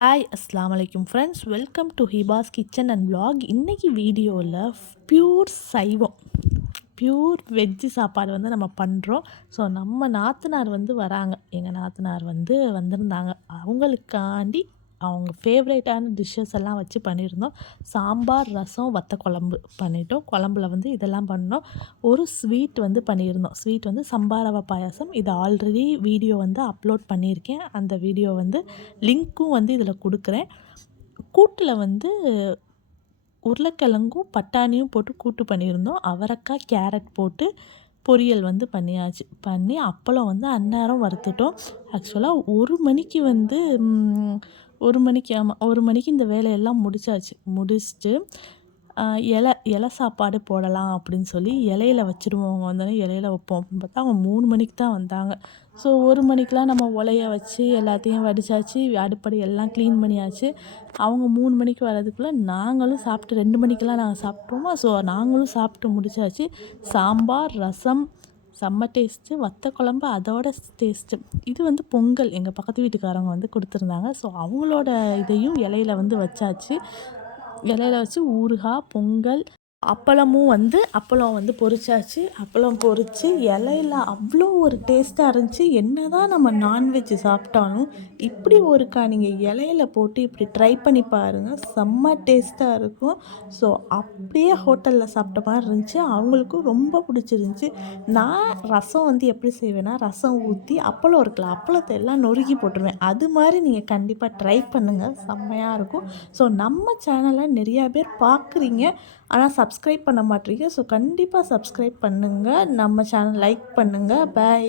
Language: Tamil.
ஹாய் அஸ்லாம் வலைக்கும் friends welcome to Hiba's kitchen and vlog இன்றைக்கி வீடியோவில் ப்யூர் சைவம் ப்யூர் வெஜ்ஜு சாப்பாடு வந்து நம்ம பண்ணுறோம் ஸோ நம்ம நாத்தனார் வந்து வராங்க. எங்கள் நாத்தனார் வந்து வந்திருந்தாங்க. அவங்களுக்காண்டி அவங்க ஃபேவரேட்டான டிஷ்ஷஸ் எல்லாம் வச்சு பண்ணியிருந்தோம். சாம்பார் ரசம் வத்த குழம்பு பண்ணிட்டோம். குழம்புல வந்து இதெல்லாம் பண்ணோம். ஒரு ஸ்வீட் வந்து பண்ணியிருந்தோம். ஸ்வீட் வந்து சம்பாரவ பாயாசம். இது ஆல்ரெடி வீடியோ வந்து அப்லோட் பண்ணியிருக்கேன். அந்த வீடியோ வந்து லிங்க்கும் வந்து இதில் கொடுக்குறேன். கூட்டில் வந்து உருளைக்கிழங்கும் பட்டாணியும் போட்டு கூட்டு பண்ணியிருந்தோம். அவரைக்காய் கேரட் போட்டு பொரியல் வந்து பண்ணியாச்சு. பண்ணி அப்பளம் வந்து அந்நேரம் வறுத்துட்டோம். ஆக்சுவலாக ஒரு மணிக்கு வந்து ஒரு மணிக்கு ஆமாம் ஒரு மணிக்கு இந்த வேலையெல்லாம் முடிச்சாச்சு. முடிச்சுட்டு இலை இலை சாப்பாடு போடலாம் அப்படின்னு சொல்லி இலையில வச்சுருவோம். அவங்க வந்தோடனே இலையில வைப்போம். அப்படின்னு பார்த்தா அவங்க மூணு மணிக்கு தான் வந்தாங்க. ஸோ ஒரு மணிக்கெலாம் நம்ம உலைய வச்சு எல்லாத்தையும் வடிச்சாச்சு. அடுப்படி எல்லாம் க்ளீன் பண்ணியாச்சு. அவங்க மூணு மணிக்கு வர்றதுக்குள்ளே நாங்களும் சாப்பிட்டு ரெண்டு மணிக்கெல்லாம் நாங்கள் சாப்பிட்டோமா? ஸோ நாங்களும் சாப்பிட்டு முடிச்சாச்சு. சாம்பார் ரசம் செம்ம டேஸ்ட்டு வத்த குழம்பு அதோட டேஸ்ட்டு இது வந்து பொங்கல். எங்கள் பக்கத்து வீட்டுக்காரங்க வந்து கொடுத்துருந்தாங்க. ஸோ அவங்களோட இதையும் இலையில வந்து வச்சாச்சு. இலையில வச்சு ஊறுகாய் பொங்கல் அப்பளமும் வந்து அப்பளம் வந்து பொரிச்சாச்சு. அப்பளம் பொரித்து இலையில அவ்வளோ ஒரு டேஸ்ட்டாக இருந்துச்சு. என்ன தான் நம்ம நான்வெஜ் சாப்பிட்டாலும் இப்படி ஒருக்கா நீங்கள் இலையில போட்டு இப்படி ட்ரை பண்ணி பாருங்கள் செம்ம டேஸ்ட்டாக இருக்கும். ஸோ அப்படியே ஹோட்டலில் சாப்பிட்ட மாதிரி இருந்துச்சு. அவங்களுக்கும் ரொம்ப பிடிச்சிருந்துச்சி. நான் ரசம் வந்து எப்படி செய்வேன்னா ரசம் ஊற்றி அப்பளம் இருக்குல்ல அப்பளத்தை எல்லாம் நொறுக்கி போட்டுருவேன். அது மாதிரி நீங்கள் கண்டிப்பாக ட்ரை பண்ணுங்கள் செம்மையாக இருக்கும். ஸோ நம்ம சேனலை நிறையா பேர் பார்க்குறீங்க ஆனால் சப்ஸ்கிரைப் பண்ண மாட்டீங்க. ஸோ கண்டிப்பாக சப்ஸ்கிரைப் பண்ணுங்கள் நம்ம சேனல் லைக் பண்ணுங்கள் பாய்